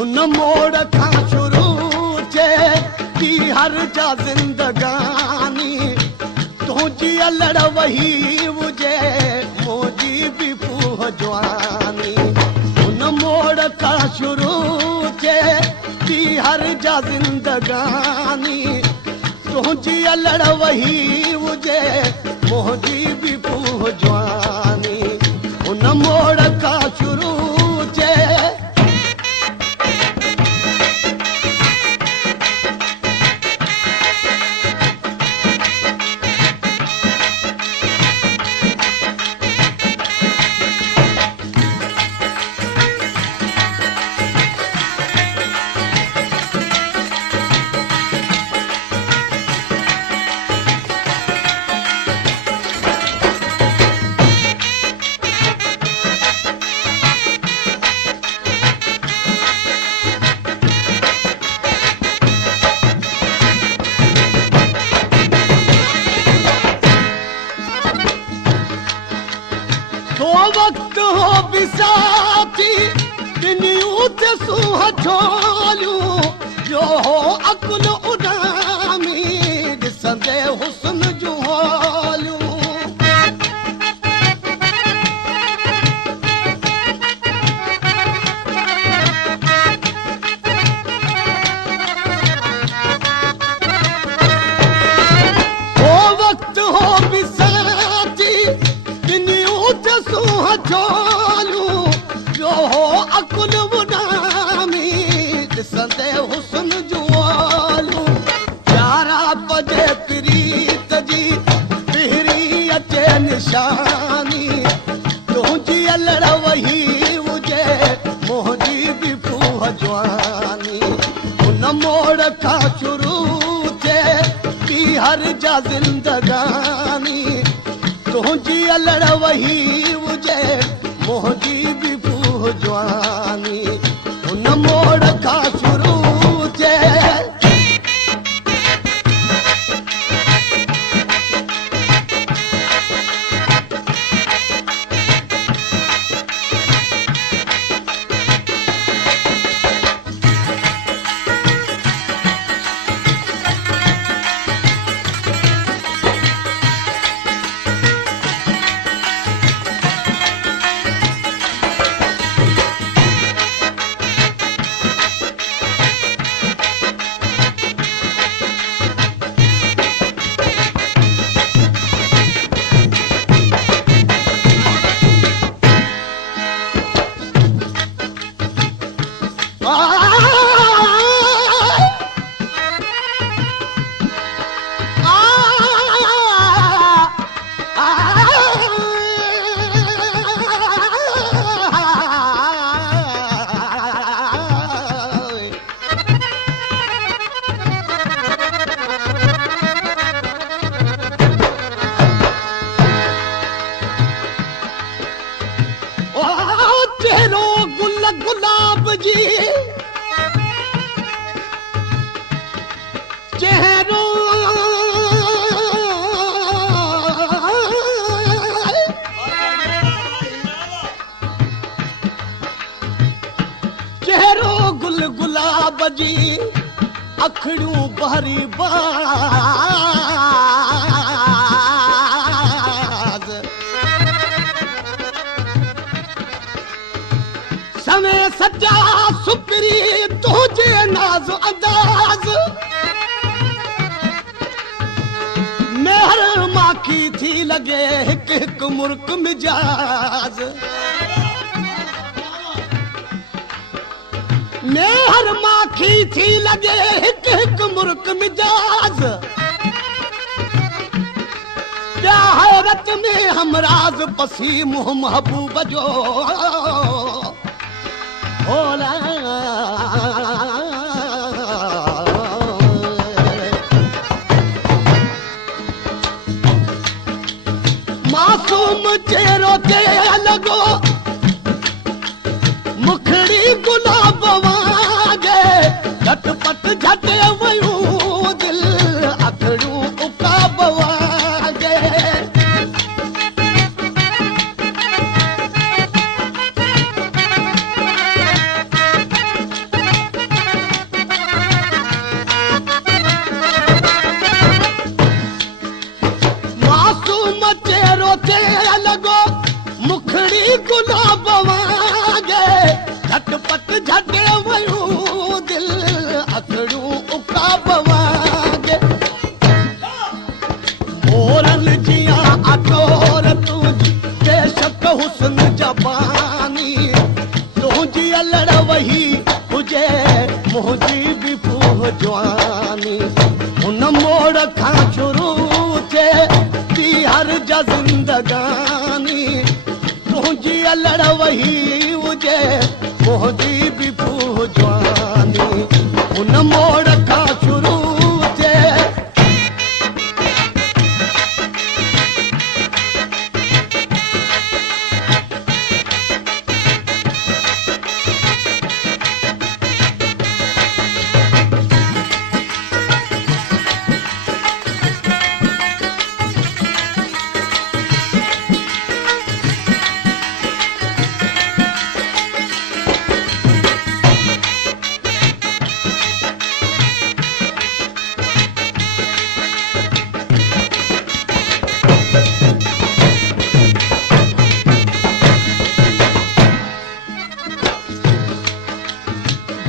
उन मोड़ खां शुरू थिए थी हर जा ज़िंदगानी तुंहिंजी अलड़ वही हुजे मुंहिंजी बि फूह जवानी उन मोड़ खां शुरू थिए थी हर जा ज़िंदगानी तुंहिंजी अलड़ वही हुजे मुंहिंजी बि फूह जवानी उन मोड़ खां शुरू थिए तो वक्त हो बिसाती दिनियों ते सुह झोलियूं जो हो अकुल उडामी ॾिसंदे हुस्न जूं होलियूं तो वक्त हो बिसाती सुह झोलियूं जो हो अकुल उडामी ॾिसंदे हुस्न जूं होलियूं यारा बजे प्रीत जी पहिरीं अचे निशानी तुंहिंजी अलड़ वही हुजे मुंहिंजी बि फूह जवानी उन मोड़ खां शुरू थिए थी हर जा ज़िंदगानी तुंहिंजी अलड़ वही हुजे मुंहिंजी बि फूह जवानी उन मोड़ खां शुरू थिए गुलाब जी चेहरो चेहरो गुल गुलाब जी अखड़ियूं बहरी बाज समय सच्चा सुपरी तुझे नाज अंदाज मेहर माखी थी लगे हिक हिक मुर्क मिजाज मेहर माखी थी लगे हिक हिक मुर्क मिजाज क्या हैरत में हमराज पसी मुह महबूब जो होला मासूम चेहरो ते लगो मुखड़ी गुलाब वागे झटपट झट वयूं दिल अखड़ूं उकाब वागे छॾे वयूं दिल अखड़ूं उकाबवाजे मोरन जियां अटोर तुझी बेशक हुस्न जबानी तुझी अलड़ वही हुजे मुंहिंजी बि फूह जवानी हुन मोड़ खां शुरू थिए थी हर जा ज़िंदगानी तुझी अलड़ वही हुजे मुंहिंजी बि फूह जवानी हुन मोड़ खां शुरू थिए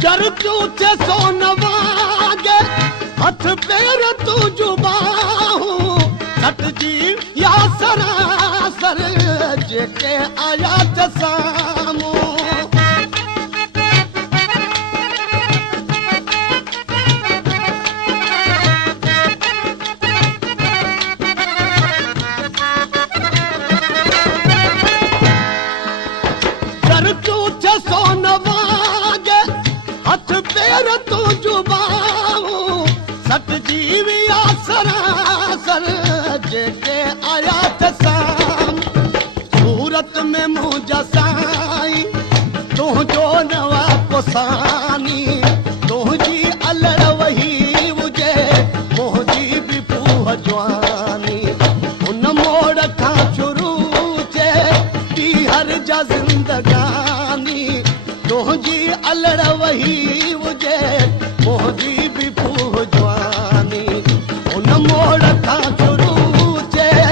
जर चूचे सोन वागे हथ पैर तुझ बाहूं कटजी या सरासर जेके आया त साम्हूं जर चूचे सोन वागे हथ पैर तुझ बाहूं सट जीविया सरासर जेके आया त साम सूरत में मुंहिंजा साईं तुंहिंजो नवा पुसानी तुंहिंजी अलड़ वही हुजे मुंहिंजी बि फूह जवानी हुन मोड़ खां शुरू थिए थी हर जा ज़िंदगानी तुंहिंजी अलड़ वही हुजे मुंहिंजी बि फूह जवानी हुन मोड़ खां शुरू थिए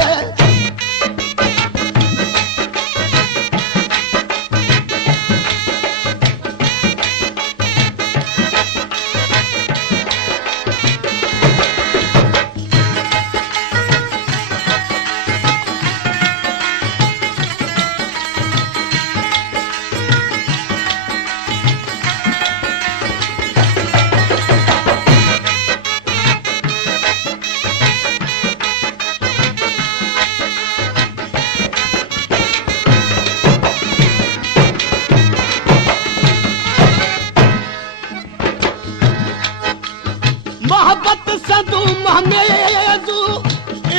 मोहब्बत सदू महमेजू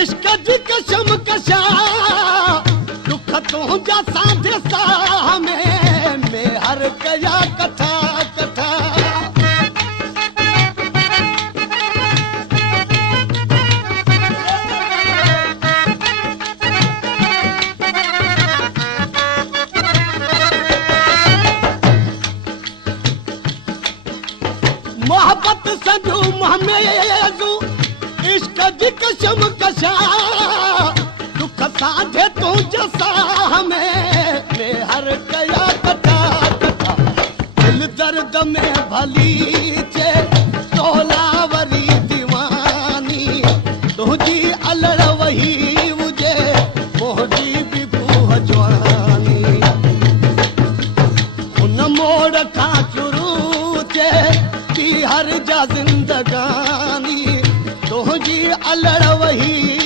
इश्क जी कसम कशा दुख तुंहिंजा साधे साह में हर कया कथा कथा मोहब्बत सजू महमेजू इश्क जी कसम कशा दुख साधे तुझ साह में हर कया कथा कथा दिल दर्द में भली थे तोलावरी दीवानी तुझी अलड़ वही हुजे मुंहिंजी बि फूह जवानी हुन मोड़ खां शुरू थिए थी हर जा ज़िंदगानी तुंहिंजी अलड़ वही